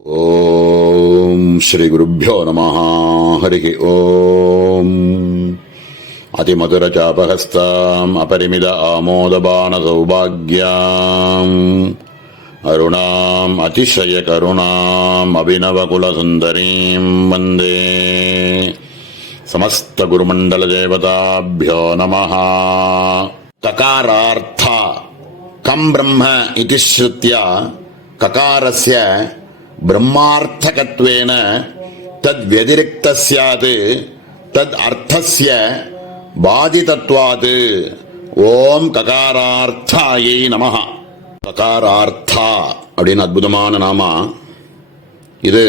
ஓம் ஸ்ரீ குருப்யோ நமஹ. ஹரிஹி ஓம். அதிமதுர சாபஹஸ்தாம் அபரிமித ஆமோதபான சௌபாக்யாம் அருணாம் அதிசய கருணாம் அபிநவகுல சுந்தரீம் வந்தே. சமஸ்த குருமண்டல தேவதாபியோ நமஹ. ககாரார்த்தா கம் பிரம்ம இதி ஸ்ருத்யா ககாரஸ்ய பிரம்மார்த்தகத்வேன தத் வதிரிக்தஸ்யாது தத் அர்த்தஸ்ய பாதிதத்வாது. ஓம் ககாரார்த்தாயை நமஹ. ககாரார்த்தா அப்படின்னு அற்புதமான நாமா. இது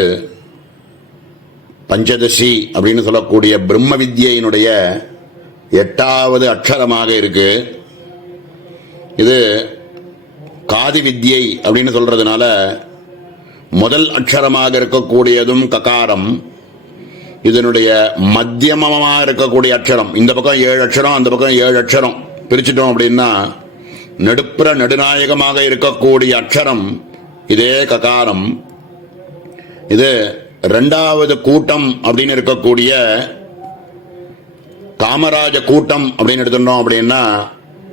பஞ்சதசி அப்படின்னு சொல்லக்கூடிய பிரம்ம வித்யினுடைய 8வது அக்ஷரமாக இருக்கு. இது காதி வித்யை அப்படின்னு சொல்றதுனால முதல் அக்ஷரமாக இருக்கக்கூடியதும் ககாரம். இதனுடைய மத்தியமமாக இருக்கக்கூடிய அக்ஷரம். இந்த பக்கம் 7 அக்ஷரம், அந்த பக்கம் 7 அக்ஷரம் பிரிச்சுட்டோம் அப்படின்னா நடுப்புற நடுநாயகமாக இருக்கக்கூடிய அக்ஷரம் இதே ககாரம். இது 2வது கூட்டம் அப்படின்னு இருக்கக்கூடிய காமராஜ கூட்டம் அப்படின்னு எடுத்துட்டோம் அப்படின்னா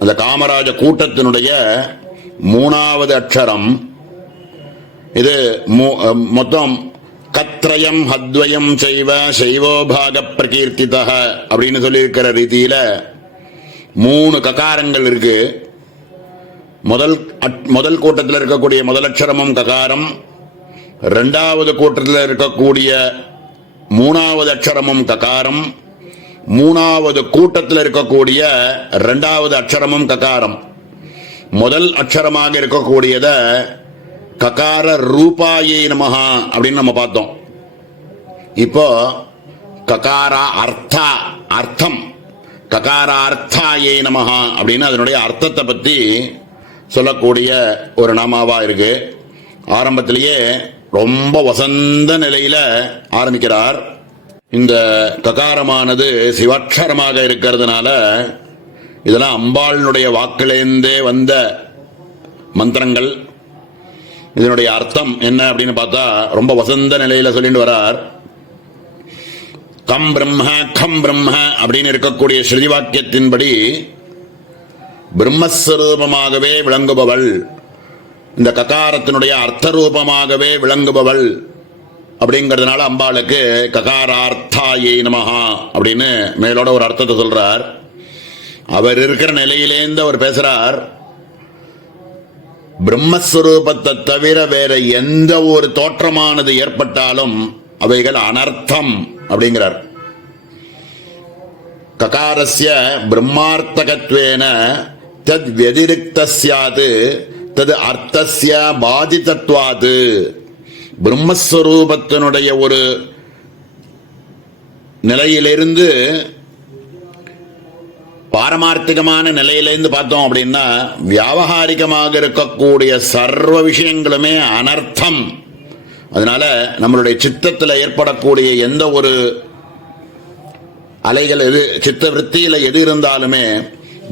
அந்த காமராஜ கூட்டத்தினுடைய 3வது அக்ஷரம். இது மொத்தம் கத்ரயம் ஹத்வயம் செய்வ சைவோபாக பிரகீர்த்தித அப்படின்னு சொல்லியிருக்கிற ரீதியில 3 ககாரங்கள் இருக்கு. முதல் கூட்டத்தில் இருக்கக்கூடிய முதல் அக்ஷரமும் ககாரம், 2வது கூட்டத்தில் இருக்கக்கூடிய 3வது அக்ஷரமும் ககாரம், 3வது கூட்டத்தில் இருக்கக்கூடிய 2வது அக்ஷரமும் ககாரம். முதல் அக்ஷரமாக இருக்கக்கூடியத ககார ரூபாயை நமஹ அப்படின்னு நம்ம பார்த்தோம். இப்போ ககாரா அர்த்தா அர்த்தம் ககாரார்த்தாயை நமஹ அப்படின்னு அதனுடைய அர்த்தத்தை பத்தி சொல்லக்கூடிய ஒரு நாமாவா இருக்கு. ஆரம்பத்திலேயே ரொம்ப வசந்த நிலையில ஆரம்பிக்கிறார். இந்த ககாரமானது சிவாட்சரமாக இருக்கிறதுனால இதெல்லாம் அம்பாளுடைய வாக்கிலேந்தே வந்த மந்திரங்கள். இதனுடைய அர்த்தம் என்ன அப்படின்னு பார்த்தா ரொம்ப வசந்த நிலையில சொல்லிட்டு வரார். கம் பிரம்ம கம் பிரம்ம அப்படின்னு இருக்கக்கூடிய ஸ்ருதி வாக்கியத்தின்படி பிரம்மஸ்வரூபமாகவே விளங்குபவள், இந்த ககாரத்தினுடைய அர்த்த ரூபமாகவே விளங்குபவள் அப்படிங்கிறதுனால அம்பாளுக்கு ககாரார்த்தாயை நமஹா அப்படின்னு மேலோட ஒரு அர்த்தத்தை சொல்றார். அவர் இருக்கிற நிலையிலேருந்து அவர் பேசுறார். பிரம்மஸ்வரூபத்தை தவிர வேற எந்த ஒரு தோற்றமானது ஏற்பட்டாலும் அவைகள் அனர்த்தம் அப்படிங்கிறார். ககாரஸ்ய பிரம்மார்த்தகத்வேன தத் வதிரிக்தஸ்யாது தது அர்த்தஸ்ய பாதிதத்வாது. பிரம்மஸ்வரூபத்தினுடைய ஒரு நிலையிலிருந்து பாரமார்த்திகமான நிலையிலிருந்து பார்த்தோம் அப்படின்னா வியாவகாரிகமாக இருக்கக்கூடிய சர்வ விஷயங்களுமே அனர்த்தம். அதனால நம்மளுடைய சித்தத்தில் ஏற்படக்கூடிய எந்த ஒரு அலைகள் எது சித்த விற்த்தியில எது இருந்தாலுமே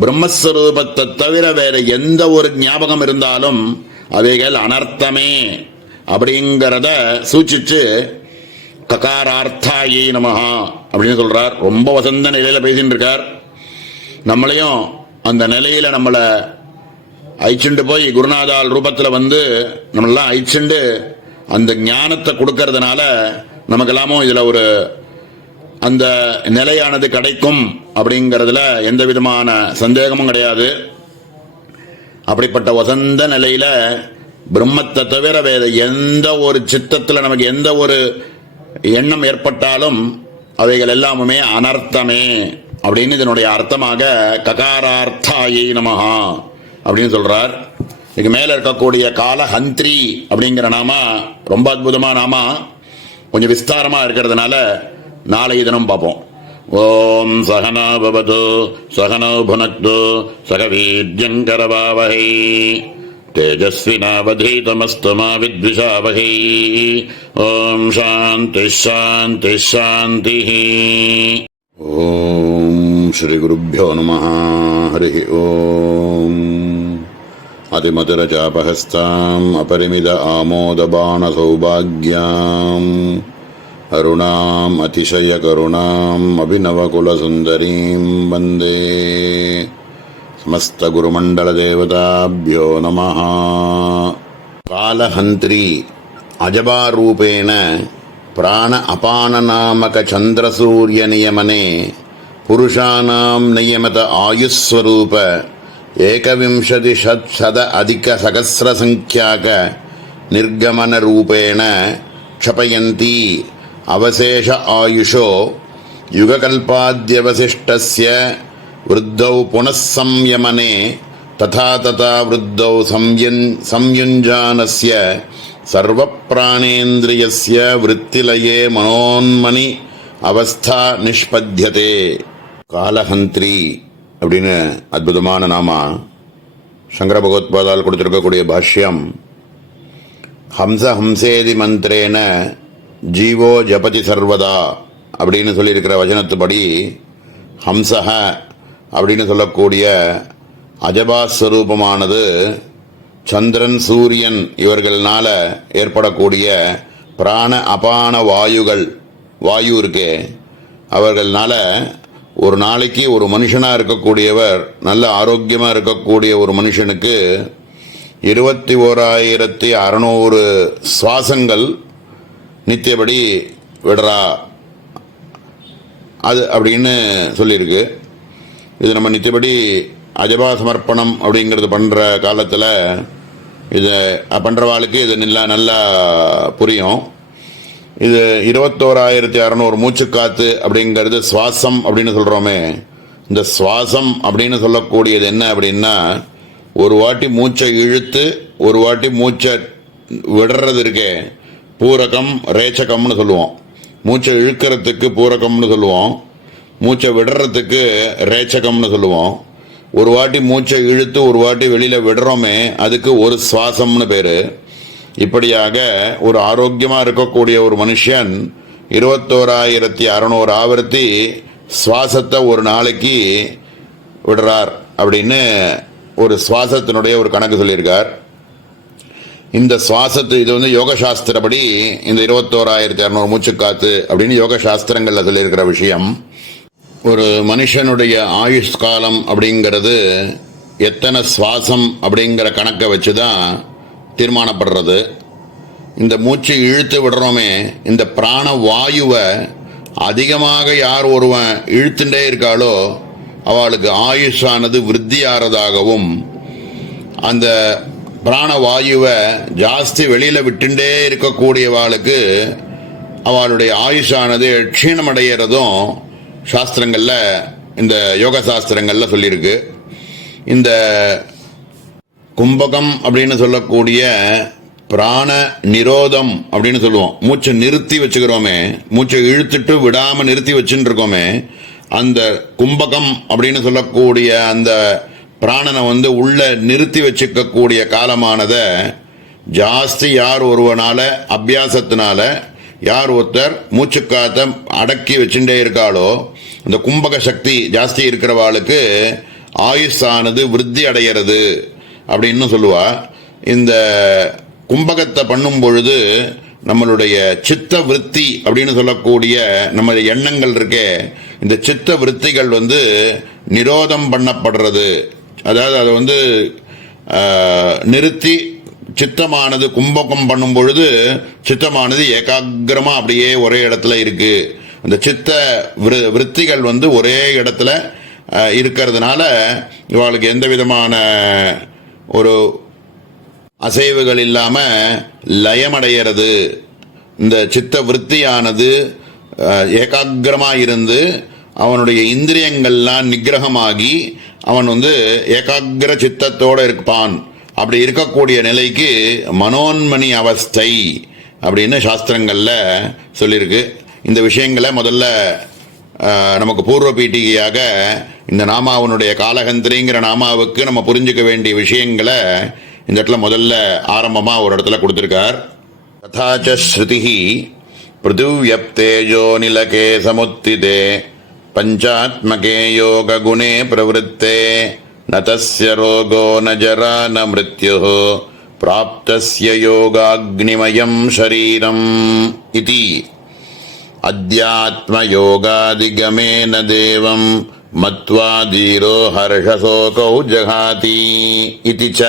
பிரம்மஸ்வரூபத்தை தவிர வேற எந்த ஒரு ஞாபகம் இருந்தாலும் அவைகள் அனர்த்தமே அப்படிங்கிறத சூச்சிச்சு ககாரார்த்தாயை நமஹா அப்படின்னு சொல்றார். ரொம்ப வசந்த நிலையில பேசிட்டு இருக்கார். நம்மளையும் அந்த நிலையில நம்மளை ஐச்சுண்டு போய் குருநாதால் ரூபத்தில் வந்து நம்மளெல்லாம் ஐச்சுண்டு அந்த ஞானத்தை கொடுக்கறதுனால நமக்கெல்லாமும் இதுல ஒரு அந்த நிலையானது கிடைக்கும் அப்படிங்கிறதுல எந்த விதமான சந்தேகமும் கிடையாது. அப்படிப்பட்ட வசந்த நிலையில பிரம்மத்தை தவிர வேற எந்த ஒரு சித்தத்தில் நமக்கு எந்த ஒரு எண்ணம் ஏற்பட்டாலும் அவைகள் எல்லாமே அனர்த்தமே அப்படின்னு இதனுடைய அர்த்தமாக ககாரார்த்தாயை நமஹா அப்படின்னு சொல்றார். இதுக்கு மேல இருக்கக்கூடிய காலஹந்திரி அப்படிங்கிற நாமா ரொம்ப அற்புதமான நாமா. கொஞ்சம் விஸ்தாரமா இருக்கிறதுனால நாளை தினம் பார்ப்போம். ஓம் சகனா பவது சகனோ புனக்து சக வீர்யங்கரவாவஹை தேஜஸ்வினாவதீதமஸ்து மா வித்விஷாவஹை. ஓம் சாந்தி சாந்தி சாந்தி. ஓம் ஸ்ரீ குருப்யோ நமஹ. ஹரிஹி ஓம். அதிமதுரச்சாபஹஸ்தாம் அபரிமித ஆமோதபான சௌபாக்யாம் அருணாம் அதிசய கருணாம் அபிநவகுலசுந்தரீம் வந்தே. समस्त गुरुमंडल देवताभ्यो नमः. कालहंत्री अजबारूपेण प्राण अपान नामक चंद्रसूर्य नियमने पुरुषाणां नियमित आयुस्वरूप एकविंशतिशत अधिक सहस्र संख्याक निर्गमन रूपेण क्षपयन्ती अवशेष आयुषो युगकल्पाद्यवशिष्टस्य वृद्धौ पुनः संयमने तथा तथा वृद्धौ संयुञ्जानस्य सर्वप्राणेन्द्रियस्य वृत्तिलये मनोन्मनि அவஸ்தா நிஷ்பத்தியதே. காலஹந்திரி அப்படின்னு அற்புதமான நாமா சங்கர பகவத்பாதால் கொடுத்திருக்கக்கூடிய பாஷ்யம். ஹம்ச ஹம்சேதி மந்திரேன ஜீவோ ஜபதி சர்வதா அப்படின்னு சொல்லியிருக்கிற வசனத்துப்படி ஹம்சஹ அப்படின்னு சொல்லக்கூடிய அஜபாஸ்வரூபமானது சந்திரன் சூரியன் இவர்களால் ஏற்படக்கூடிய பிராண அபான வாயு இருக்கே, அவர்களால ஒரு நாளைக்கு ஒரு மனுஷனாக இருக்கக்கூடியவர், நல்ல ஆரோக்கியமாக இருக்கக்கூடிய ஒரு மனுஷனுக்கு 21,600 சுவாசங்கள் நித்தியபடி விடுறா அது அப்படின்னு சொல்லியிருக்கு. இது நம்ம நித்தியபடி அஜபா சமர்ப்பணம் அப்படிங்கிறது பண்ணுற காலத்தில் இதை பண்ணுறவாளுக்கு இது நல்லா புரியும். இது 21,600 மூச்சுக்காத்து அப்படிங்கிறது சுவாசம் அப்படின்னு சொல்கிறோமே, இந்த சுவாசம் அப்படின்னு சொல்லக்கூடியது என்ன அப்படின்னா, ஒரு வாட்டி மூச்சை இழுத்து ஒரு வாட்டி மூச்சை விடுறது இருக்கே, பூரகம் ரேச்சகம்னு சொல்லுவோம். மூச்சை இழுக்கிறதுக்கு பூரகம்னு சொல்லுவோம், மூச்சை விடுறதுக்கு ரேச்சகம்னு சொல்லுவோம். ஒரு வாட்டி மூச்சை இழுத்து ஒரு வாட்டி வெளியில் விடுறோமே, அதுக்கு ஒரு சுவாசம்னு பேர். இப்படியாக ஒரு ஆரோக்கியமாக இருக்கக்கூடிய ஒரு மனுஷன் 21,600 ஆவர்த்தி சுவாசத்தை ஒரு நாளைக்கு விடுறார் அப்படின்னு ஒரு சுவாசத்தினுடைய ஒரு கணக்கு சொல்லியிருக்கார். இந்த சுவாசத்து இது வந்து யோக சாஸ்திரப்படி இந்த 21,600 மூச்சுக்காத்து அப்படின்னு யோக சாஸ்திரங்களில் சொல்லியிருக்கிற விஷயம். ஒரு மனுஷனுடைய ஆயுஷ் காலம் அப்படிங்கிறது எத்தனை சுவாசம் அப்படிங்கிற கணக்கை வச்சு தான் தீர்மானப்படுறது. இந்த மூச்சு இழுத்து விடுறோமே, இந்த பிராண வாயுவை அதிகமாக யார் ஒருவன் இழுத்துட்டே இருக்காளோ அவளுக்கு ஆயுஷானது விருத்தியாகிறதாகவும், அந்த பிராணவாயுவை ஜாஸ்தி வெளியில் விட்டுண்டே இருக்கக்கூடியவாளுக்கு அவளுடைய ஆயுஷானது க்ஷீணமடைகிறதும் சாஸ்திரங்களில், இந்த யோக சாஸ்திரங்களில் சொல்லியிருக்கு. இந்த கும்பகம் அப்படின்னு சொல்லக்கூடிய பிராண நிரோதம் அப்படின்னு சொல்லுவோம். மூச்சை நிறுத்தி வச்சுக்கிறோமே, மூச்சை இழுத்துட்டு விடாமல் நிறுத்தி வச்சுட்டு இருக்கோமே, அந்த கும்பகம் அப்படின்னு சொல்லக்கூடிய அந்த பிராணனை வந்து உள்ள நிறுத்தி வச்சுக்கக்கூடிய காலமானதை ஜாஸ்தி யார் ஒருவனால அபியாசத்தினால யார் ஒருத்தர் மூச்சுக்காத்த அடக்கி வச்சுட்டே இருக்காளோ, இந்த கும்பக சக்தி ஜாஸ்தி இருக்கிறவாளுக்கு ஆயுஷானது விருத்தி அடைகிறது அப்படின்னு சொல்லுவா. இந்த கும்பகத்தை பண்ணும் பொழுது நம்மளுடைய சித்த விருத்தி அப்படின்னு சொல்லக்கூடிய நம்மளுடைய எண்ணங்கள் இருக்கே, இந்த சித்த விருத்திகள் வந்து நிரோதம் பண்ணப்படுறது. அதாவது அதை வந்து நிறுத்தி சித்தமானது கும்பகம் பண்ணும் பொழுது சித்தமானது ஏகாகிரமாக அப்படியே ஒரே இடத்துல இருக்கு. அந்த சித்த விருத்திகள் வந்து ஒரே இடத்துல இருக்கிறதுனால இவளுக்கு எந்த விதமான ஒரு அசைவுகள் இல்லாமல் லயமடைகிறது. இந்த சித்த விருத்தியானது ஏகாகிரமாக இருந்து அவனுடைய இந்திரியங்கள்லாம் நிகிரகமாகி அவன் வந்து ஏகாகிர சித்தத்தோடு இருப்பான். அப்படி இருக்கக்கூடிய நிலைக்கு மனோன்மணி அவஸ்தை அப்படின்னு சாஸ்திரங்களில் சொல்லியிருக்கு. இந்த விஷயங்களை முதல்ல நமக்கு பூர்வ பீட்டிகையாக இந்த நாமாவனுடைய காலஹந்திரிங்கிற நாமாவுக்கு நம்ம புரிஞ்சுக்க வேண்டிய விஷயங்களை இந்த இடத்துல முதல்ல ஆரம்பமாக ஒரு இடத்துல கொடுத்துருக்கார். ததாச்ச ஸ்ருதிஹி பிருதிவ்யப்தேஜோ நிலகே சமுத்திதே பஞ்சாத்மகே யோக குணே பிரவருத்தே ந தஸ்ய ரோகோ ந ஜரா ந மிருத்யுः பிராப்தஸ்ய யோகாக்னிமயம் ஷரீரம் இதி அத்யாத்ம யோகாதிகமேன தேவம் மத்வா தீரோ ஹர்ஷசோகௌ ஜகாதி இதி ச.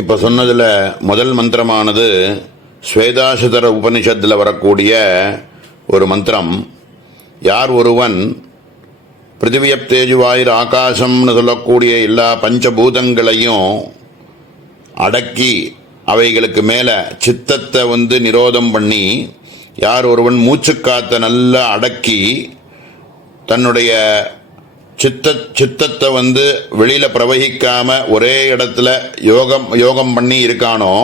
இப்போ சொன்னதில் முதல் மந்திரமானது ஸ்வேதாசுதர உபனிஷத்தில் வரக்கூடிய ஒரு மந்திரம். யார் ஒருவன் பிருத்திவியப் தேஜுவாயுர் ஆகாசம்னு சொல்லக்கூடிய எல்லா பஞ்சபூதங்களையும் அடக்கி அவைகளுக்கு மேலே சித்தத்தை நிரோதம் பண்ணி, யார் ஒருவன் மூச்சுக்காத்த நல்லா அடக்கி தன்னுடைய சித்தத்தை வெளியில பிரவகிக்காம ஒரே இடத்துல யோகம் பண்ணி இருக்கானோ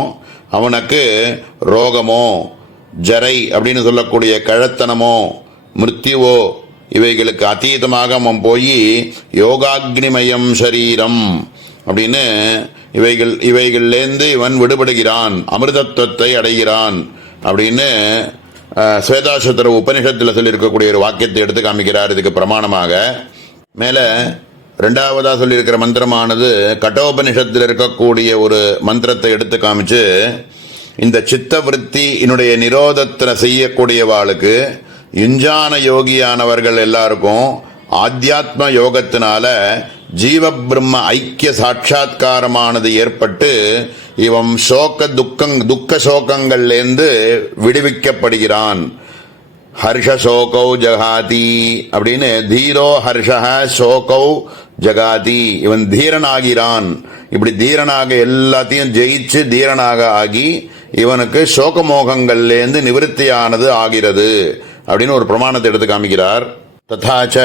அவனுக்கு ரோகமோ ஜரை அப்படின்னு சொல்லக்கூடிய கழத்தனமோ மிருத்யுவோ இவைகளுக்கு அதீதமாக அவன் போய் யோகாக்னிமயம் சரீரம் அப்படின்னு இவைகள்லேருந்து இவன் விடுபடுகிறான், அமிர்தத்துவத்தை அடைகிறான் அப்படின்னு ஸ்வேதாசுதர உபனிஷத்தில் சொல்லியிருக்கக்கூடிய ஒரு வாக்கியத்தை எடுத்து காமிக்கிறார் இதுக்கு பிரமாணமாக. மேலே ரெண்டாவதாக சொல்லியிருக்கிற மந்திரமானது கட்டோபனிஷத்தில் இருக்கக்கூடிய ஒரு மந்திரத்தை எடுத்து காமிச்சு, இந்த சித்த விருத்தியினுடைய நிரோதத்தில் செய்யக்கூடியவாளுக்கு யுஞ்சான யோகியானவர்கள் எல்லாருக்கும் ஆத்தியாத்ம யோகத்தினால ஜீவ பிரம்ம ஐக்கிய சாட்சா்காரமானது ஏற்பட்டு இவன் துக்க சோகங்கள்லேருந்து விடுவிக்கப்படுகிறான். ஹர்ஷசோகௌ ஜகாதி அப்படின்னு தீரோ ஹர்ஷஹ சோகௌ ஜகாதி, இவன் தீரனாகிறான். இப்படி தீரனாக எல்லாத்தையும் ஜெயிச்சு தீரனாக ஆகி இவனுக்கு சோகமோகங்கள்லேருந்து நிவர்த்தியானது ஆகிறது அப்படின்னு ஒரு பிரமாணத்தை எடுத்து காமிக்கிறார். ததாச்ச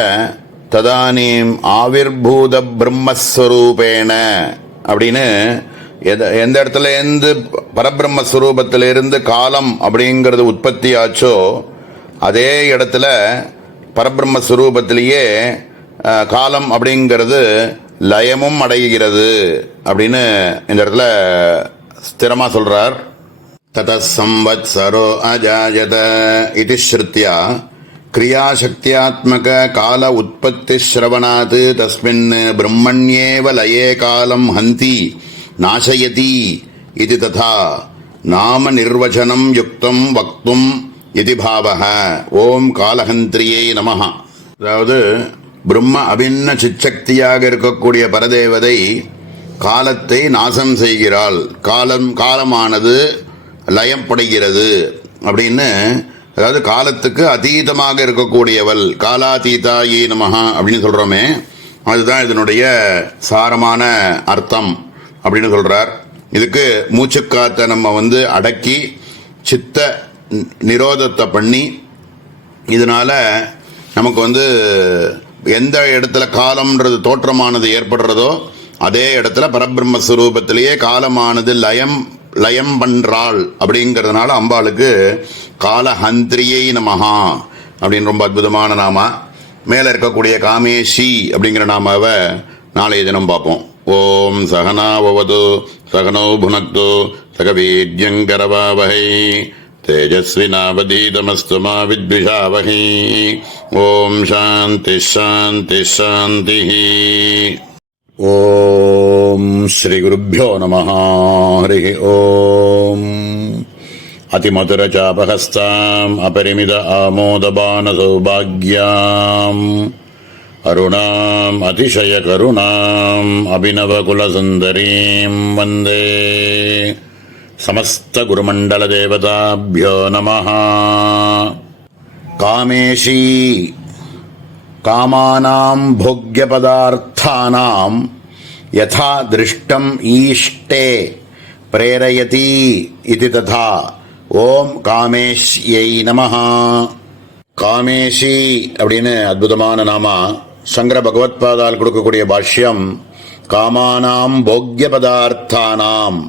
ததானீம் ஆவிர்பூத பிரம்மஸ்வரூபேன அப்படின்னு எந்த இடத்துல இருந்து பரபிரம்மஸ்வரூபத்திலிருந்து காலம் அப்படிங்கிறது உற்பத்தி ஆச்சோ அதே இடத்துல பரபிரம்மஸ்வரூபத்திலேயே காலம் அப்படிங்கிறது லயமும் அடைகிறது அப்படின்னு இந்த இடத்துல ஸ்திரமா சொல்றார். தத சம்வத்சரோ அஜாயத இது ஸ்ருத்யா கிரியாசக்தியாத்மக கால உற்பத்தி ஸ்ரவணாத் தஸ்மின் பிரம்மண்யேவ லயே காலம் ஹந்தி நாசயதி இது ததா நாம நிர்வச்சனம் யுக்தம் வக்தும் இது பாவஹ. ஓம் காலஹந்திரியை நமஹ. அதாவது பிரம்ம அபின்ன சிச்சக்தியாக இருக்கக்கூடிய பரதேவதை காலத்தை நாசம் செய்கிறாள், காலமானது லயப்படைகிறது அப்படின்னு. அதாவது காலத்துக்கு அதீதமாக இருக்கக்கூடியவள், காலாதீதாயி நமஹா அப்படின்னு சொல்றோமே, அதுதான் இதனுடைய சாரமான அர்த்தம் அப்படின்னு சொல்றார். இதுக்கு மூச்சுக்காத்த நம்ம அடக்கி சித்த நிரோதத்தை பண்ணி, இதனால நமக்கு எந்த இடத்துல காலம்ன்றது தோற்றமானது ஏற்படுறதோ அதே இடத்துல பரபிரம்மஸ்வரூபத்திலேயே காலமானது லயம் பண்றாள் அப்படிங்கிறதுனால அம்பாளுக்கு காலஹந்திரியை நமஹா அப்படின்னு ரொம்ப அற்புதமான நாமா. மேலே இருக்கக்கூடிய காமேஷி அப்படிங்கிற நாமாவை நாளைய தினம் பார்ப்போம். ஓம் சகனாவது சகனோ புனக்து சகவீர்யங்கரவாவஹை தேஜஸ்வினாவதீதமஸ்து மா வித்விஷாவஹை. ஓம் சாந்தி சாந்தி சாந்தி. ஓம் ஸ்ரீ குருभ्यो நமः. ஹரி ஓம். அதிமதுரசாபஹஸ்தாம் அபரிமித ஆமோதபான சௌபாக்யாம் அருணாம் அதிசய கருணாம் அபிநவகுலசுந்தரீம் வந்தே. சமஸ்த குருமண்டல தேவதாभ्यो நமः. காமேஷி காமானாம் போக்ய பதார்த்தானாம் யதா திருஷ்டம் ஈஷ்டே பிரேரயதி இது ததா. ஓம் காமேஷ்யை நமஹ. காமேஷி அப்படின்னு அற்புதமான நாமா. சங்கர பகவத்பாதால் கொடுக்கக்கூடிய பாஷ்யம் காமானாம் போக்ய பதார்த்தானாம்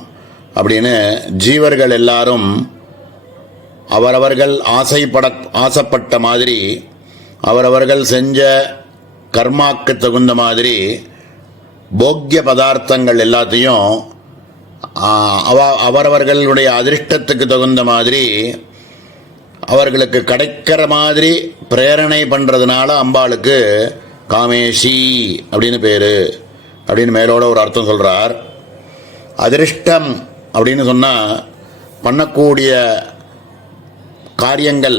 அப்படின்னு ஜீவர்கள் எல்லாரும் அவரவர்கள் ஆசைப்பட்ட மாதிரி அவரவர்கள் செஞ்ச கர்மாக்கு தகுந்த மாதிரி போக்ய பதார்த்தங்கள் எல்லாத்தையும் அவரவர்களுடைய அதிர்ஷ்டத்துக்கு தகுந்த மாதிரி அவர்களுக்கு கிடைக்கிற மாதிரி பிரேரணை பண்ணுறதுனால அம்பாளுக்கு காமேஷி அப்படின்னு பேர். அப்படின்னு மேலோட ஒரு அர்த்தம் சொல்றார். அதிருஷ்டம் அப்படின்னு சொன்னா பண்ணக்கூடிய காரியங்கள்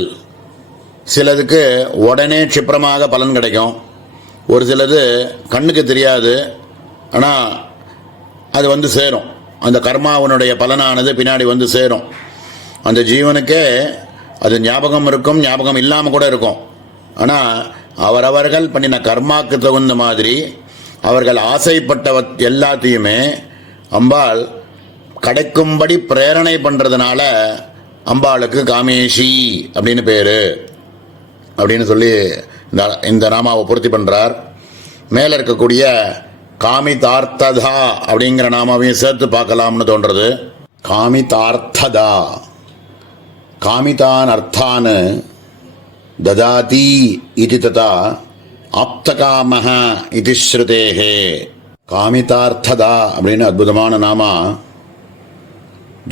சிலதுக்கு உடனே க்ஷிப்ரமாக பலன் கிடைக்கும், ஒரு சிலது கண்ணுக்கு தெரியாது, ஆனால் அது வந்து சேரும். அந்த கர்மாவனுடைய பலனானது பின்னாடி வந்து சேரும். அந்த ஜீவனுக்கே அது ஞாபகம் இருக்கும், ஞாபகம் இல்லாமல் கூட இருக்கும். ஆனால் அவரவர்கள் பண்ணின கர்மாக்கு தகுந்த மாதிரி அவர்கள் ஆசைப்பட்ட எல்லாத்தையுமே அம்பாள் கிடைக்கும்படி பிரேரணை பண்ணுறதுனால அம்பாளுக்கு காமேஷி அப்படின்னு பேர் அப்படின்னு சொல்லி இந்த நாமாவை பூர்த்தி பண்ணுறார். மேலே இருக்கக்கூடிய காமிதார்த்ததா அப்படிங்கிற நாமாவையும் சேர்த்து பார்க்கலாம்னு தோன்றது. காமிதார்த்ததா, காமிதான் அர்த்தான் ததாதி இது ததா ஆப்தகாமஹ இது ஸ்ருதேஹே. காமிதார்த்ததா அப்படின்னு அற்புதமான நாமா.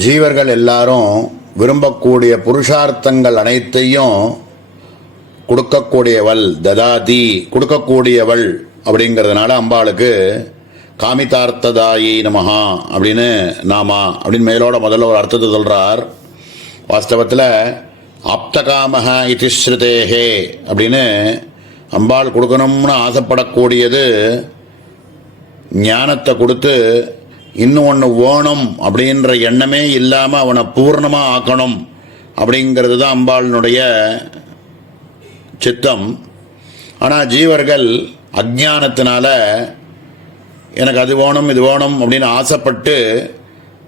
ஜீவர்கள் எல்லாரும் விரும்பக்கூடிய புருஷார்த்தங்கள் அனைத்தையும் கொடுக்கக்கூடியவள், ததாதி கொடுக்கக்கூடியவள் அப்படிங்கிறதுனால அம்பாளுக்கு காமிதார்த்ததாயி நமஹா அப்படின்னு நாமா அப்படின்னு மேலோட முதல்ல ஒரு அர்த்தத்தை சொல்றார். வாஸ்தவத்தில் ஆப்தகாமஹ இதி ஸ்ருதேஹே அப்படின்னு அம்பாள் கொடுக்கணும்னு ஆசைப்படக்கூடியது ஞானத்தை கொடுத்து இன்னும் ஒன்று வேணும் அப்படின்ற எண்ணமே இல்லாமல் அவனை பூர்ணமாக ஆக்கணும் அப்படிங்கிறது தான் அம்பாளினுடைய சித்தம். ஆனால் ஜீவர்கள் அஜ்ஞானத்தினால எனக்கு அது வேணும் இது வேணும் அப்படின்னு ஆசைப்பட்டு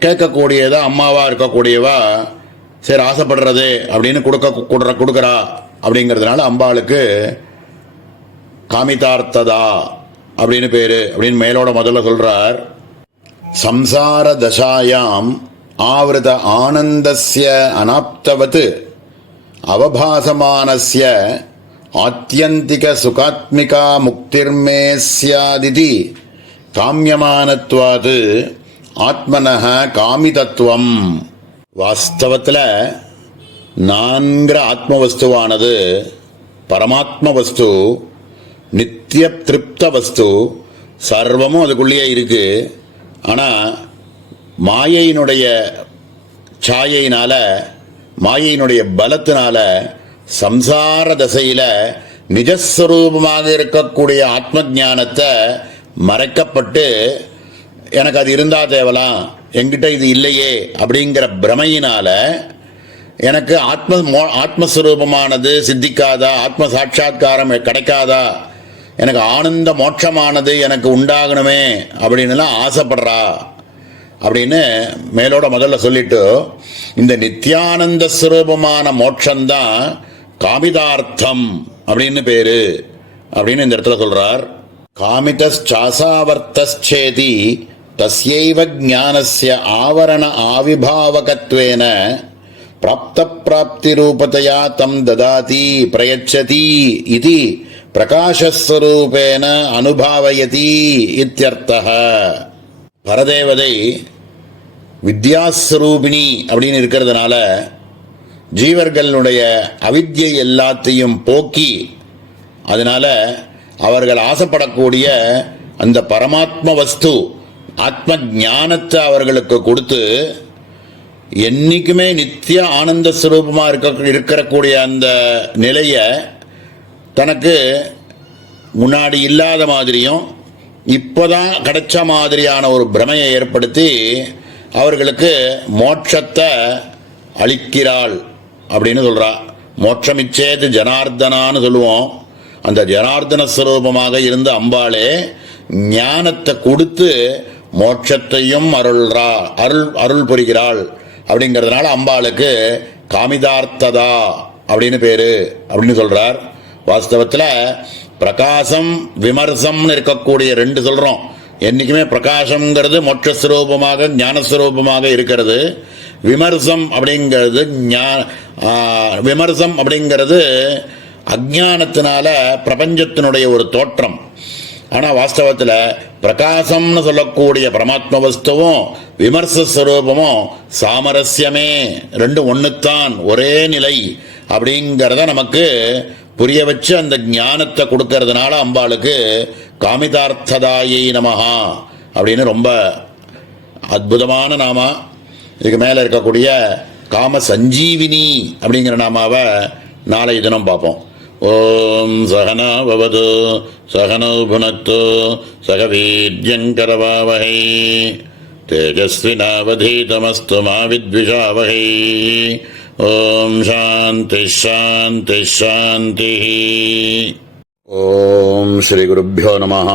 கேட்கக்கூடியதா அம்மாவாக இருக்கக்கூடியவா சரி ஆசைப்படுறது அப்படின்னு கொடுக்குறா. அப்படிங்கிறதுனால அம்பாளுக்கு காமிதார்த்ததா அப்படின்னு பேரு அப்படின்னு மேலோட முதல்ல சொல்றார். சம்சார தசாயாம் ஆவிருத ஆனந்தஸ்ய அனாப்தவத் அவபாசமானஸ்ய ஆத்யந்திக சுகாத்மிகா முக்திர்மே ஸ்யாதிதி காமியமானத்வாத் ஆத்மனஹ காமிதத்துவம். வாஸ்தவத்தில் நான்கிற ஆத்மவஸ்துவானது பரமாத்ம வஸ்து, நித்திய திருப்த வஸ்து, சர்வமும் அதுக்குள்ளேயே இருக்கு. ஆனால் மாயையினுடைய சாயையினால, மாயையினுடைய பலத்தினால சம்சார தசையில் நிஜஸ்வரூபமாக இருக்கக்கூடிய ஆத்ம ஞானத்தை மறைக்கப்பட்டு எனக்கு அது இருந்தா தேவலாம், என்கிட்ட இது இல்லையே அப்படிங்கிற பிரமையினால எனக்கு ஆத்மஸ்வரூபமானது சித்திக்காதா, ஆத்ம சாட்சா்காரம் கிடைக்காதா, எனக்கு ஆனந்த மோட்சமானது எனக்கு உண்டாகணுமே அப்படின்னுலாம் ஆசைப்படுறா அப்படின்னு மேலோட முதல்ல சொல்லிட்டு, இந்த நித்யானந்த ஸ்வரூபமான மோட்சம்தான் காமிதார்த்தம் அப்படின்னு பேரு அப்படின்னு இந்த இடத்துல சொல்றார். காமிதாசாவர்த்தேதி தஸ்யைவ ஞானஸ்ய ஆவரண ஆவிபாவகத்வேன பிராப்த பிராப்தி ரூபதையா தம் ததாதி பிரயச்சதி இதி பிரகாசஸ்வரூபேன அனுபாவயதி இத்யர்த்தः. பரதேவதை வித்யாஸ்வரூபிணி அப்படின்னு இருக்கிறதுனால ஜீவர்களுடைய அவித்யை எல்லாத்தையும் போக்கி, அதனால அவர்கள் ஆசைப்படக்கூடிய அந்த பரமாத்ம வஸ்து ஆத்ம ஞானத்தை அவர்களுக்கு கொடுத்து என்னைக்குமே நித்திய ஆனந்த ஸ்வரூபமாக இருக்கக்கூடிய அந்த நிலையை தனக்கு முன்னாடி இல்லாத மாதிரியும் இப்போதான் கிடைச்ச மாதிரியான ஒரு பிரமையை ஏற்படுத்தி அவர்களுக்கு மோட்சத்தை அளிக்கிறாள் அப்படின்னு சொல்றா. மோட்சமிச்சேது ஜனார்தனான்னு சொல்லுவோம். அந்த ஜனார்தன ஸ்வரூபமாக இருந்த அம்பாளே ஞானத்தை கொடுத்து மோட்சத்தையும் அருள் புரிகிறாள். அப்படிங்கிறதுனால அம்பாளுக்கு காமிதார்த்ததா அப்படின்னு பேரு அப்படின்னு சொல்றார். வாஸ்தவத்தில் பிரகாசம் விமர்சம்னு இருக்கக்கூடிய ரெண்டு சொல்றோம். என்னைக்குமே பிரகாசம்ங்கிறது மோட்சஸ்வரூபமாக ஞானஸ்வரூபமாக இருக்கிறது. விமர்சம் அப்படிங்கிறது அஜ்ஞானத்தினால பிரபஞ்சத்தினுடைய ஒரு தோற்றம். ஆனால் வாஸ்தவத்தில் பிரகாசம்னு சொல்லக்கூடிய பரமாத்ம வஸ்துவும் விமர்சஸ்வரூபமும் சாமரஸ்யமே, ரெண்டு ஒன்றுத்தான், ஒரே நிலை அப்படிங்கிறத நமக்கு புரிய வச்சு அந்த ஞானத்தை கொடுக்கறதுனால அம்பாளுக்கு காமிதார்த்ததாயை நமஹா அப்படின்னு ரொம்ப அற்புதமான நாமா. இதுக்கு மேலே இருக்கக்கூடிய காம சஞ்சீவினி அப்படிங்கிற நாமாவை நாளை தினம் பார்ப்போம். ஓம் சகனா பவது சகனோ புனக்து சக வீர்யங்கரவாவஹை தேஜஸ்வினாவதீதமஸ்து மா வித்விஷாவஹை. ஓம் சாந்தி சாந்தி சாந்தி. ஓம் ஸ்ரீ குருभ्यो நமः.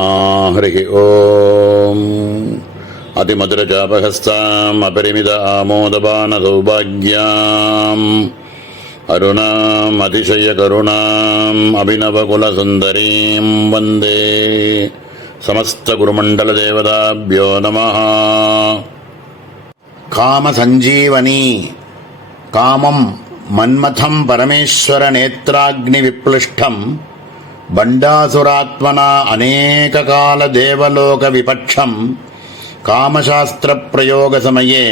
ஹரி ஓம். அதிமதுரஜாபஹஸ்தாம் அபரிமித ஆமோதபான சௌபாக்யாம் அருணாம் அதிசய கருணாம் அபிநவகுலசுந்தரீம் வந்தே சமஸ்த குருமண்டல தேவதாப்யோ நமः. காம சஞ்சீவனி. காமம் மன்மதம் பரமேஸ்வர நேத்ராக்னி விப்ளிஷ்டம் பண்டாசுராத்மனா அநேக கால தேவலோக விபட்சம் காமசாஸ்திர பிரயோக சமயே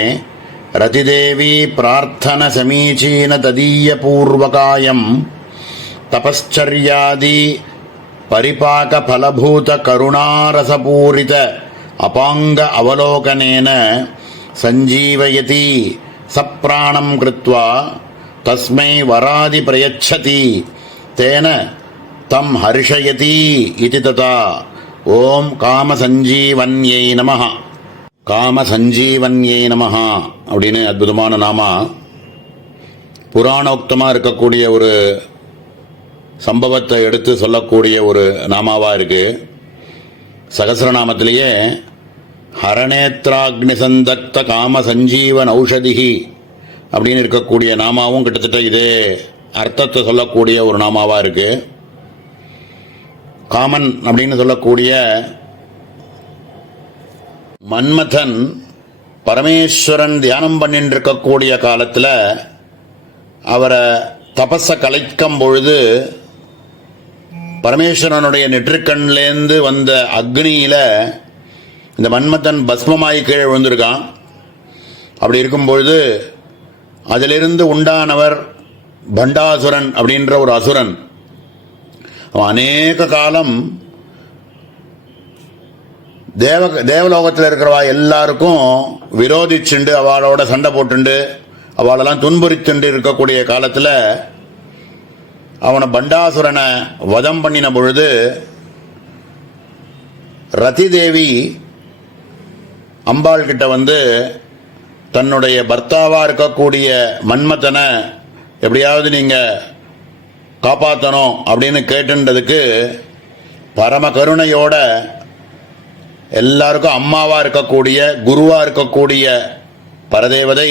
ரதிதேவி பிரார்த்தன சமீச்சீன ததீய பூர்வகாயம் தபஸ்சர்யாதி பரிபாக பலபூத கருணாரசபூரித அபாங்க அவலோகனேன சஞ்சீவயதி சப்ராணம் கிருத்வா தஸ்மை வராதி பிரயச்சதி தேன தம் ஹர்ஷயதி இதி ததா. ஓம் காம சஞ்சீவன்யை நமஹ. காம சஞ்சீவன்யை நமஹ அப்படின்னு அற்புதமான நாமா. புராணோக்தமாக இருக்கக்கூடிய ஒரு சம்பவத்தை எடுத்து சொல்லக்கூடிய ஒரு நாமாவாக இருக்கு. சகசிரநாமத்திலேயே ஹரணேத்ராக்னி சந்தக்த காம சஞ்சீவன் ஔஷதிஹி அப்படின்னு இருக்கக்கூடிய நாமாவும் கிட்டத்தட்ட இதே அர்த்தத்தை சொல்லக்கூடிய ஒரு நாமாவாக இருக்கு. காமன் அப்படின்னு சொல்லக்கூடிய மன்மதன் பரமேஸ்வரன் தியானம் பண்ணிட்டு இருக்கக்கூடிய காலத்தில் அவரை தபஸை கலைக்கும் பொழுது பரமேஸ்வரனுடைய நெற்றிக்கண்லேருந்து வந்த அக்னியில் இந்த மன்மதன் பஸ்மமாய் கீழே விழுந்திருக்கான். அப்படி இருக்கும்பொழுது அதிலிருந்து உண்டானவர் பண்டாசுரன் அப்படின்ற ஒரு அசுரன். அவன் அநேக காலம் தேவலோகத்தில் இருக்கிறவா எல்லாருக்கும் விரோதிச்சுண்டு அவளோட சண்டை போட்டுண்டு அவளெல்லாம் துன்புறுத்துண்டு இருக்கக்கூடிய காலத்தில் அவனை பண்டாசுரனை வதம் பண்ணின பொழுது ரதிதேவி அம்பாள் கிட்ட வந்து தன்னுடைய பர்த்தாவாக இருக்கக்கூடிய மன்மதனை எப்படியாவது நீங்கள் காப்பாற்றணும் அப்படின்னு கேட்டுன்றதுக்கு பரம கருணையோட எல்லாருக்கும் அம்மாவாக இருக்கக்கூடிய குருவாக இருக்கக்கூடிய பரதேவதை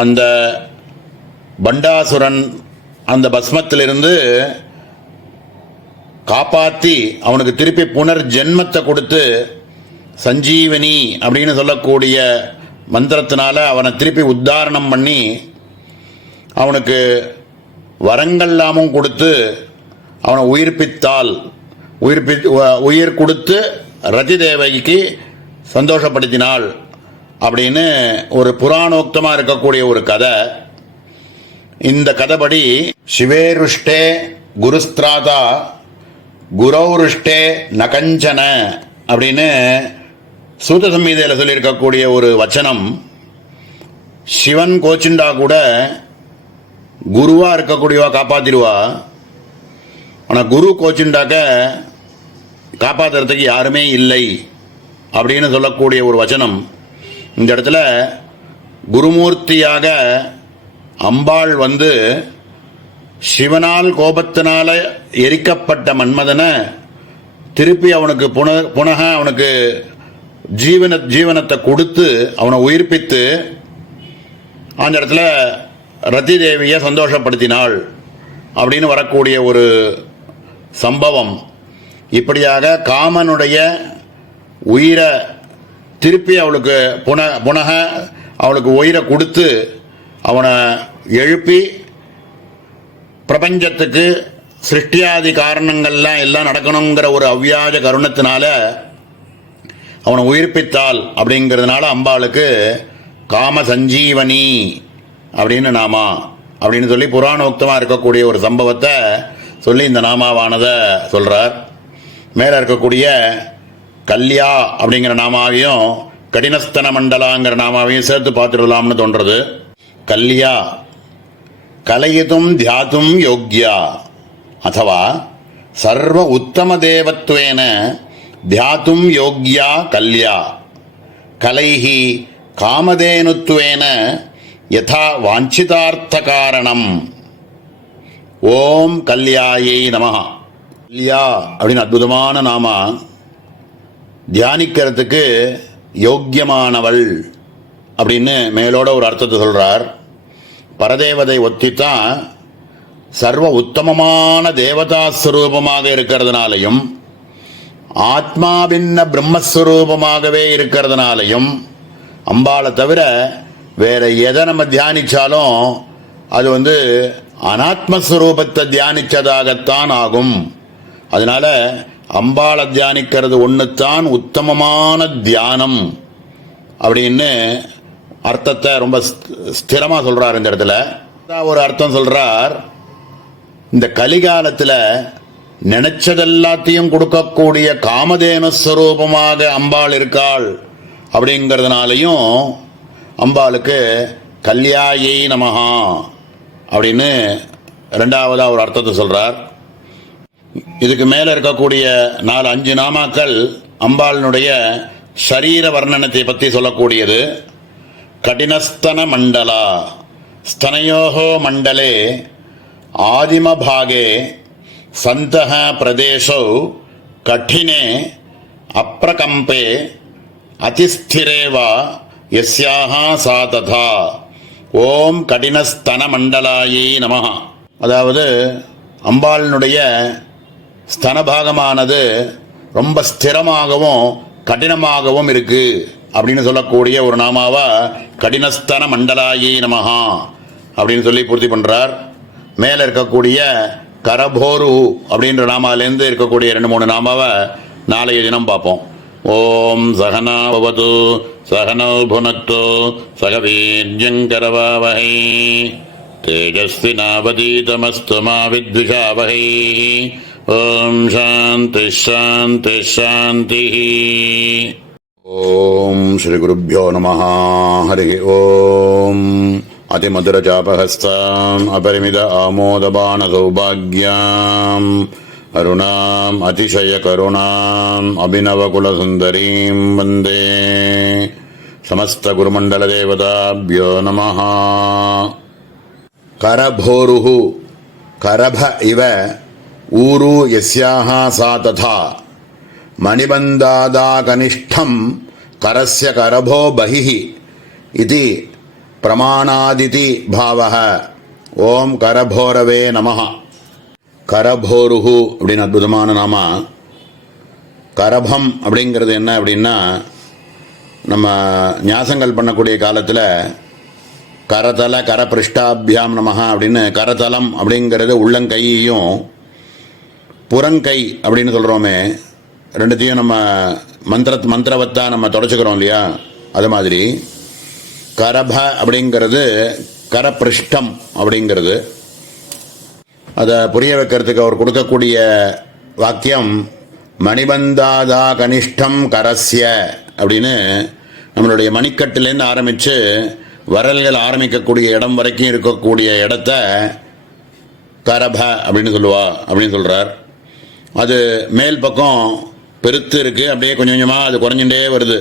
அந்த பண்டாசுரன் அந்த பஸ்மத்திலிருந்து காப்பாற்றி அவனுக்கு திருப்பி புனர்ஜென்மத்தை கொடுத்து சஞ்சீவனி அப்படின்னு சொல்லக்கூடிய மந்திரத்தினால அவனை திருப்பி உத்தாரணம் பண்ணி அவனுக்கு வரங்கள்லாமும் கொடுத்து அவனை உயிர்ப்பித்தால் உயிர் கொடுத்து ரதிதேவிக்கு சந்தோஷப்படுத்தினாள் அப்படின்னு ஒரு புராணோக்தமாக இருக்கக்கூடிய ஒரு கதை. இந்த கதைப்படி சிவேருஷ்டே குருஸ்திராதா குரௌருஷ்டே நகஞ்சன அப்படின்னு சூத சம்ஹிதையில் சொல்லியிருக்கக்கூடிய ஒரு வச்சனம். சிவன் கோச்சுண்டா கூட குருவாக இருக்கக்கூடியவா காப்பாற்றிடுவா. ஆனால் குரு கோச்சுண்டாக்க காப்பாற்றுறதுக்கு யாருமே இல்லை அப்படின்னு சொல்லக்கூடிய ஒரு வச்சனம். இந்த இடத்துல குருமூர்த்தியாக அம்பாள் வந்து சிவனால் கோபத்தினால எரிக்கப்பட்ட மன்மதனை திருப்பி அவனுக்கு புனக அவனுக்கு ஜீவனத்தை கொடுத்து அவனை உயிர்ப்பித்து அந்த இடத்துல ரதி தேவியை சந்தோஷப்படுத்தினாள் அப்படின்னு வரக்கூடிய ஒரு சம்பவம். இப்படியாக காமனுடைய உயிரை திருப்பி அவளுக்கு புனக அவளுக்கு உயிரை கொடுத்து அவனை எழுப்பி பிரபஞ்சத்துக்கு சிருஷ்டியாதி காரணங்கள்லாம் எல்லாம் நடக்கணுங்கிற ஒரு அவ்வியாஜ கருணத்தினால அவனை உயிர்ப்பித்தாள். அப்படிங்கிறதுனால அம்பாளுக்கு காம சஞ்சீவனி அப்படின்னு நாமா அப்படின்னு சொல்லி புராணோக்தமாக இருக்கக்கூடிய ஒரு சம்பவத்தை சொல்லி இந்த நாமாவானதை சொல்றார். மேல இருக்கக்கூடிய கல்யா அப்படிங்கிற நாமாவையும் கடினஸ்தன மண்டலாங்கிற நாமாவையும் சேர்த்து பார்த்துடலாம்னு தோன்றது. கல்யா கலயிதும் தியாதும் யோக்யா அதவா சர்வ உத்தம தேவத்வேன தியாதும் யோக்யா கல்யா கலைஹி காமதேனுத்வேன யதா வாஞ்சிதார்த்த காரணம். ஓம் கல்யாயை நமஹ. கல்யா அப்படின்னு அற்புதமான நாமா, தியானிக்கிறதுக்கு யோக்கியமானவள் அப்படின்னு மேலோட ஒரு அர்த்தத்தை சொல்றார். பரதேவதை ஒத்தித்தான் சர்வ உத்தமமான தேவதா ஸ்வரூபமாக இருக்கிறதுனாலையும் ஆத்மாபின்ன பிரம்மஸ்வரூபமாகவே இருக்கிறதுனாலையும் அம்பாளை தவிர வேற எதை நம்ம தியானிச்சாலும் அது அனாத்மஸ்வரூபத்தை தியானிச்சதாகத்தான் ஆகும். அதனால அம்பாளை தியானிக்கிறது ஒன்றுத்தான் உத்தமமான தியானம் அப்படின்னு அர்த்தத்தை ரொம்ப ஸ்திரமா சொல்றார். இந்த இடத்துல ஒரு அர்த்தம் சொல்றார், இந்த கலிகாலத்தில் நினைச்சதெல்லாத்தையும் கொடுக்கக்கூடிய காமதேனுஸ்வரூபமாக அம்பாள் இருக்காள் அப்படிங்கிறதுனாலையும் அம்பாளுக்கு கல்யாயை நமஹா அப்படின்னு ரெண்டாவதா ஒரு அர்த்தத்தை சொல்றார். இதுக்கு மேல இருக்கக்கூடிய 4-5 நாமாக்கள் அம்பாளினுடைய ஷரீர வர்ணனத்தை பற்றி சொல்லக்கூடியது. கடினஸ்தன மண்டலா ஸ்தனயோகோ மண்டலே ஆதிமபாகே சந்தஹ பிரதேசோ கঠিனே அப்ரகம்பே அதிஸ்திரேவா யஸ்யாஹ சா ததா. ஓம் கடினஸ்தன மண்டலாயை நமஹ. அதாவது அம்பாளினுடைய ஸ்தனபாகமானது ரொம்ப ஸ்திரமாகவும் கடினமாகவும் இருக்கு அப்படின்னு சொல்லக்கூடிய ஒரு நாமாவா கடினஸ்தன மண்டலாயை நமஹா அப்படின்னு சொல்லி பூர்த்தி பண்றார். மேல இருக்கக்கூடிய கரபோரு அப்படின்ற நாமாலேருந்து இருக்கக்கூடிய 2-3 நாமாவை நாளைய தினம் பார்ப்போம். ஓம் சகனா பவது சகனௌ புனக்து சக வீர்யங்கரவாவஹை தேஜஸ்வினாவதீதமஸ்து மா வித்விஷாவஹை. ஓம் சாந்தி சாந்தி சாந்தி. ஓம் ஸ்ரீ குருப்யோ நமஹ. ஹரி ஓம். அதிமதுரச்சாபஹஸ்தாம் அபரிமித ஆமோதபான சௌபாக்யாம் அருணாம் அதிசய கருணாம் அபிநவகுலசுந்தரீம் வந்தே. சமஸ்த குருமண்டல தேவதாப்யோ நமஹ. கரபோருஹு கரப இவ ஊரு யஸ்யாஹ சா ததா மணிபந்தாதா கனிஷ்டம் கரஸ்ய கரபோ பஹிஹி இதி பிரமாணாதிதி பாவஹ. ஓம் கரபோரவே நமஹ. கரபோருஹு அப்படின்னு அற்புதமான நாமா. கரபம் அப்படிங்கிறது என்ன அப்படின்னா, நம்ம ஞாசங்கள் பண்ணக்கூடிய காலத்தில் கரதல கரபிருஷ்டாபியாம் நமஹ அப்படின்னு கரதலம் அப்படிங்கிறது உள்ளங்கையையும் புறங்கை அப்படின்னு சொல்கிறோமே ரெண்டுத்தையும் நம்ம மந்திரவத்தா நம்ம தொடச்சுக்கிறோம் இல்லையா, அது மாதிரி கரப அப்படிங்கிறது கரபிருஷ்டம் அப்படிங்கிறது. அதை புரிய வைக்கிறதுக்கு அவர் கொடுக்கக்கூடிய வாக்கியம் மணிபந்தாதா கனிஷ்டம் கரஸ்ய அப்படின்னு நம்மளுடைய மணிக்கட்டிலேருந்து ஆரம்பித்து வரல்கள் ஆரம்பிக்கக்கூடிய இடம் வரைக்கும் இருக்கக்கூடிய இடத்த கரப அப்படின்னு சொல்கிறார். அது மேல் பக்கம் பெருத்து இருக்கு, அப்படியே கொஞ்சம் கொஞ்சமாக அது குறைஞ்சுட்டே வருது.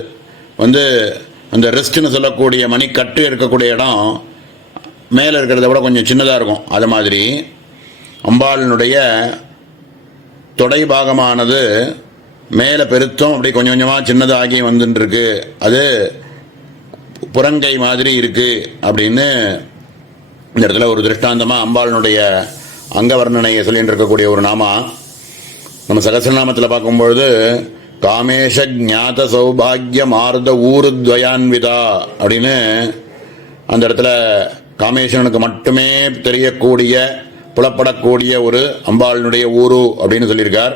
அந்த ரெஸ்ட்னு சொல்லக்கூடிய மணிக்கட்டு இருக்கக்கூடிய இடம் மேலே இருக்கிறத விட கொஞ்சம் சின்னதாக இருக்கும். அது மாதிரி அம்பாளினுடைய தொடை பாகமானது மேலே பெருத்தும் அப்படி கொஞ்சம் கொஞ்சமாக சின்னதாகி வந்துட்டுருக்கு. அது புறங்கை மாதிரி இருக்கு அப்படின்னு இந்த இடத்துல ஒரு திருஷ்டாந்தமாக அம்பாளினுடைய அங்க வர்ணனையை சொல்லிட்டு இருக்கக்கூடிய ஒரு நாமா. நம்ம சகசிரநாமத்தில் பார்க்கும்பொழுது காமேஷ ஞாத சௌபாகிய மார்த ஊருத்வயான்விதா அப்படின்னு அந்த இடத்துல காமேஸ்வரனுக்கு மட்டுமே தெரியக்கூடிய புலப்படக்கூடிய ஒரு அம்பாளினுடைய ஊரு அப்படின்னு சொல்லியிருக்கார்.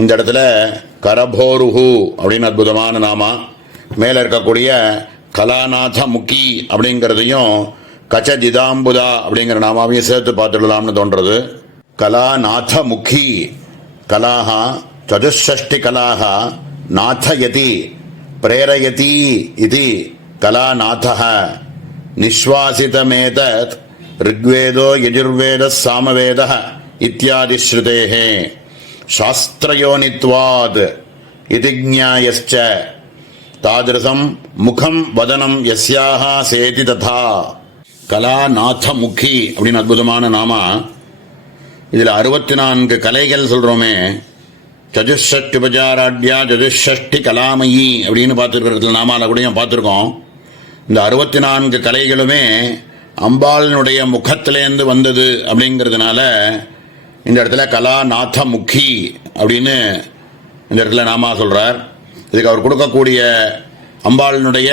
இந்த இடத்துல கரபோருஹு அப்படின்னு அற்புதமான நாமா. மேலே இருக்கக்கூடிய கலாநாத முக்கி அப்படிங்கிறதையும் கச்சஜிதாம்புதா அப்படிங்கிற நாமாவையும் சேர்த்து பார்த்துடலாம்னு தோன்றது. कलानाथमुखी कलाः चतुष्षष्टिकलाः नाथयति प्रेरयति इति कलानाथः निश्वासितमेतत् ऋग्वेदो यजुर्वेदः सामवेदः इत्यादि श्रुतेः शास्त्रयोनित्वात् इति ज्ञायश्च तादृशं मुखं वदनं यस्याः सेति तथा கலாநாதமுகி அப்படின்னு அற்புதமான நாமா. இதில் 64 கலைகள் சொல்கிறோமே. சதுஷ்ஷஷ்டி உபச்சாராட்யா சதுஷ்ஷஷ்டி கலாமயி அப்படின்னு பார்த்துருக்கிறதுல நாமாவில் கூட பார்த்துருக்கோம். இந்த 64 கலைகளுமே அம்பாளினுடைய முகத்திலேருந்து வந்தது அப்படிங்கிறதுனால இந்த இடத்துல கலாநாதமுகி அப்படின்னு இந்த இடத்துல நாமா சொல்கிறார். இதுக்கு அவர் கொடுக்கக்கூடிய அம்பாளினுடைய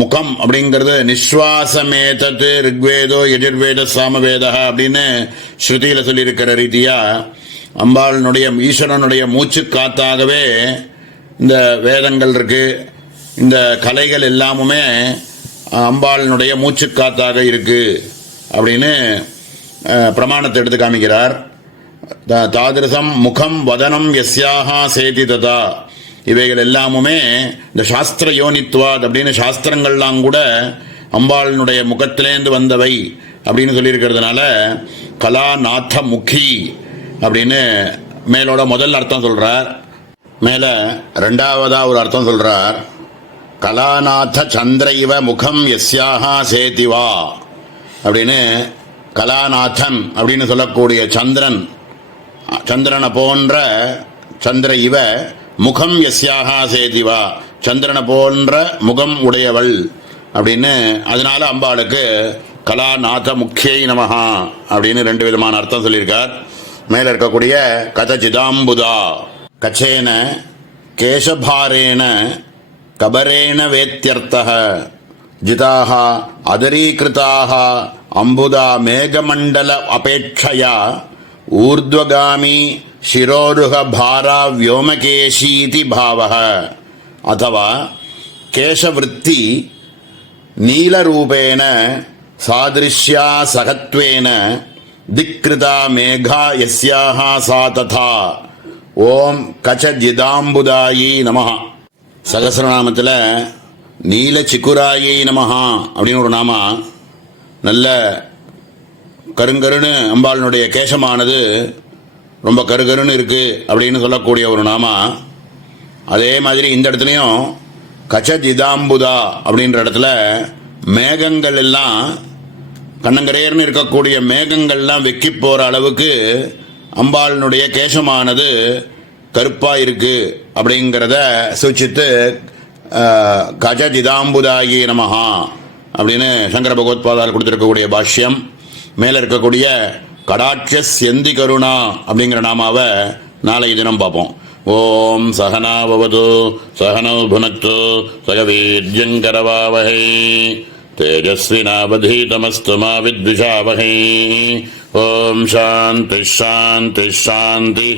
முகம் அப்படிங்கிறது நிஸ்வாசமேதத்து ரிக்வேதோ யஜுர்வேத சாமவேதா அப்படின்னு ஸ்ருதியில் சொல்லியிருக்கிற ரீதியாக அம்பாளினுடைய ஈஸ்வரனுடைய மூச்சு காத்தாகவே இந்த வேதங்கள் இருக்கு. இந்த கலைகள் எல்லாமுமே அம்பாளினுடைய மூச்சு காத்தாக இருக்கு அப்படின்னு பிரமாணத்தை எடுத்து காமிக்கிறார். தாதிருசம் முகம் வதனம் யஸ்யாஹா சேதி ததா இவைகள் எல்லாமுமே இந்த சாஸ்திர யோனித்வாத் அப்படின்னு சாஸ்திரங்கள்லாம் கூட அம்பாளினுடைய முகத்திலேந்து வந்தவை அப்படின்னு சொல்லியிருக்கிறதுனால கலாநாத முகி அப்படின்னு மேலோட முதல் அர்த்தம் சொல்றார். மேல ரெண்டாவதா ஒரு அர்த்தம் சொல்றார். கலாநாத சந்திர இவ முகம் யஸ்யாஹா சேதிவா அப்படின்னு கலாநாதன் அப்படின்னு சொல்லக்கூடிய சந்திரனை போன்ற சந்திர இவ முகம் யஸ்யாஹா சேதிவா சந்திரனை போன்ற முகம் உடையவள் அப்படின்னு அதனால அம்பாளுக்கு கலாநாத முக்கியை நமஹா அப்படின்னு 2 விதமான அர்த்தம் சொல்லியிருக்கார். மேல இருக்கக்கூடிய கதச்சிதாம்புதா கச்சேன கேசபாரேன கபரேன வேத்யர்த்தः ஜிதாः அதரீகிருதாः அம்புதா மேகமண்டல அபேட்சயா ஊர்த்வகாமி शिरोरुह भारा व्योमकेशीति भावः अथवा केशवृत्ति नीलरूपेण सादृश्या सहत्वेन दिक्कृता मेघा यस्याः सा तथा ओम कचजिदाम्बुदायै नमः. சகஸ்ரநாமத்தில் நீல சிக்குராயை நமஹா அப்படின்னு ஒரு நாமா. நல்ல கருங்கருன்னு அம்பாளினுடைய கேசமானது ரொம்ப கருகருன்னு இருக்கு அப்படின்னு சொல்லக்கூடிய ஒரு நாமா. அதே மாதிரி இந்த இடத்துலையும் கச்சஜிதாம்புதா அப்படின்ற இடத்துல மேகங்கள் எல்லாம் கண்ணங்கரேர்னு இருக்கக்கூடிய மேகங்கள்லாம் வெக்கி போகிற அளவுக்கு அம்பாளினுடைய கேசமானது கருப்பாக இருக்கு அப்படிங்கிறத சூச்சித்து கஜஜிதாம்புதாயி நமஹா அப்படின்னு சங்கர பகவத்பாதால் கொடுத்துருக்கக்கூடிய பாஷ்யம். மேலே இருக்கக்கூடிய கடாட்சஸ்யந்தி கருணா அப்படிங்கிற நாமாவை நாளைய தினம் பார்ப்போம். ஓம் சகனாவது சகனௌ புனக்து சகவீர்யங்கரவாவஹை தேஜஸ்வினாவதீதமஸ்து மா வித்விஷாவஹை. ஓம் சாந்தி ஷாந்தி ஷாந்தி.